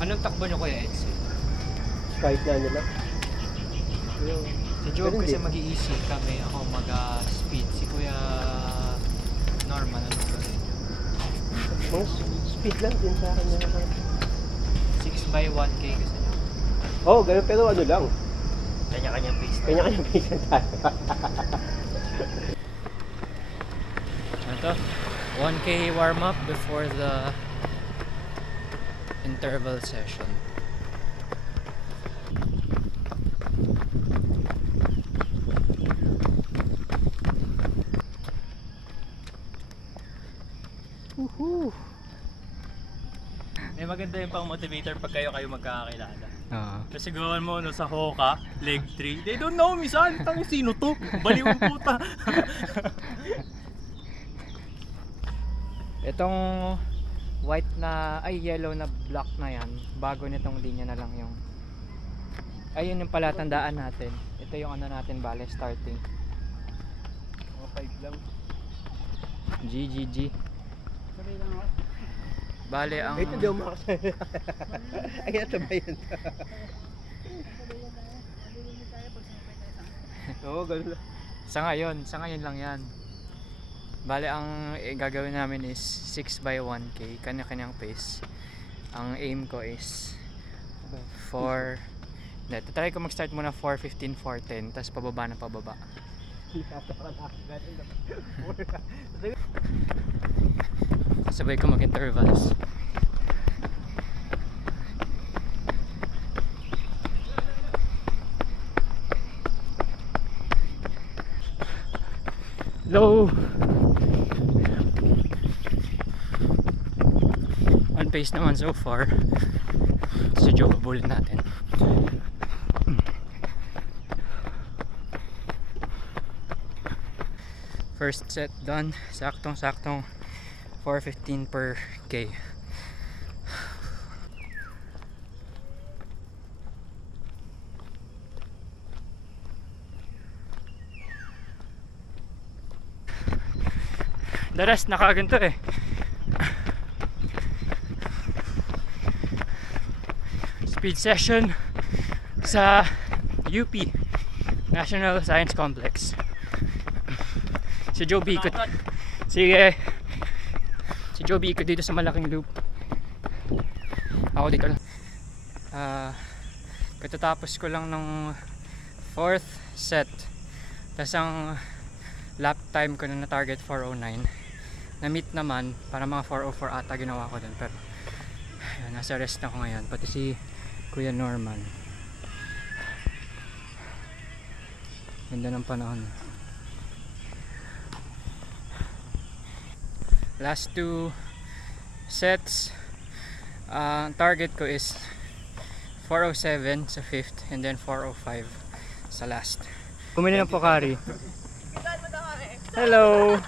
Anong takbo nyo Kuya Edsel? Kahit na nila. Si Job kasi mag-i-easy kami, ako mag-speed. Si Kuya Norman, ano ba rin? Mga speed lang din sa akin. 6 by 1K kasi nyo. Oo, ganun, pero ano lang. Kanya-kanyang pace. Kanya-kanyang pace lang tayo. Ano to? 1K warm up before the interval session. Woohoo! Eh maganda yung pang motivator pag kayo magkakakilala. Oo. Kasi gawan mo no, sa Hoka, leg 3. They don't know me saan. Tangin sino to? Baliw ang puta. Itong white na, ay yellow na block na yan, bago nitong linya na lang yung, ayun yung palatandaan natin. Ito yung ano natin bale, starting. Mga 5 lang. GGG. Sabay lang ako. Bale ang... Ito di ako makasaya. Ay, natabay yan. Oo, gano'n lang. Sa ngayon lang yan. Bale ang gagawin namin is 6 by 1K, kanya-kanyang pace. Ang aim ko is 4, try ko mag-start muna 4:15, 4:10, tapos pababa na pababa. Sabay ko mag-intervals. Low! On pace naman so far. Si Joe, bullet natin. First set done. Saktong 4:15 per K. The rest nakaganto eh. Speed session sa UP National Science Complex. Si Joby ikot. Sige. Si Joby ikot dito sa malaking loop. Ako dito lang. Katatapos ko lang ng 4th set. Tapos ang lap time ko na target 4:09. Na-meet naman para mga 4:04 ata ginawa ko dun. Pero ayun, nasa rest ako ngayon. Pati si Kuya Norman. Ganda ng panahon. Last 2 sets, target ko is 4:07 sa 5th and then 4:05 sa last. Kumili ng Pocari. Hello!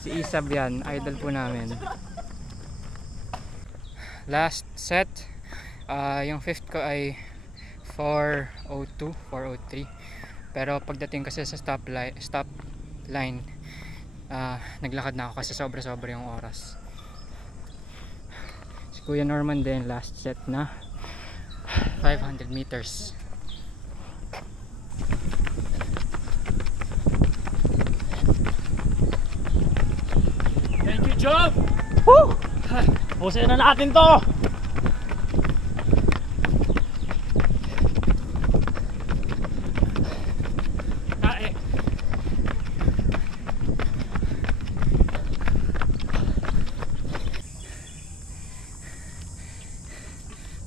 Si Isab yan, idol po namin. Last set, yung 5th ko ay 4:02, 4:03. Pero pagdating kasi sa stop line, naglakad na ako kasi sobra-sobra yung oras. Si Kuya Norman din, last set na 500 meters. Thank you, Job! Woo! Pusin na natin to!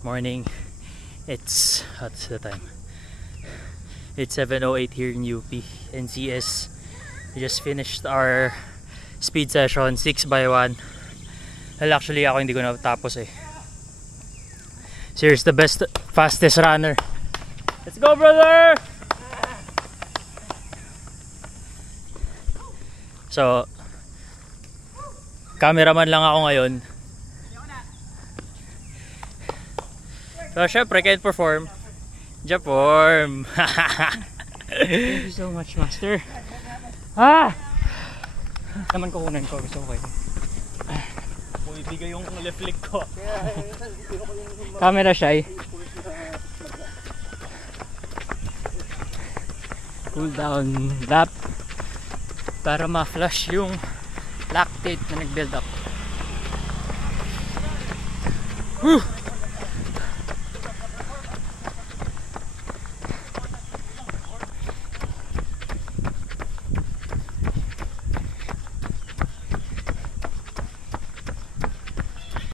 Morning. What's the time? It's 7:08 here in UP NCS. We just finished our speed session 6 by 1. Well, actually ako hindi ko natapos eh. So here's the fastest runner. Let's go, brother! So cameraman lang ako ngayon. So syempre can't perform. Japorm. Thank you so much, Master. Naman kukunan ko, gusto ko kayo. mo ibigay yung left leg ko. Kaya, hindi ko yung Camera shy. Cool down lap para ma-flush yung lactate na nag-build up. Whew!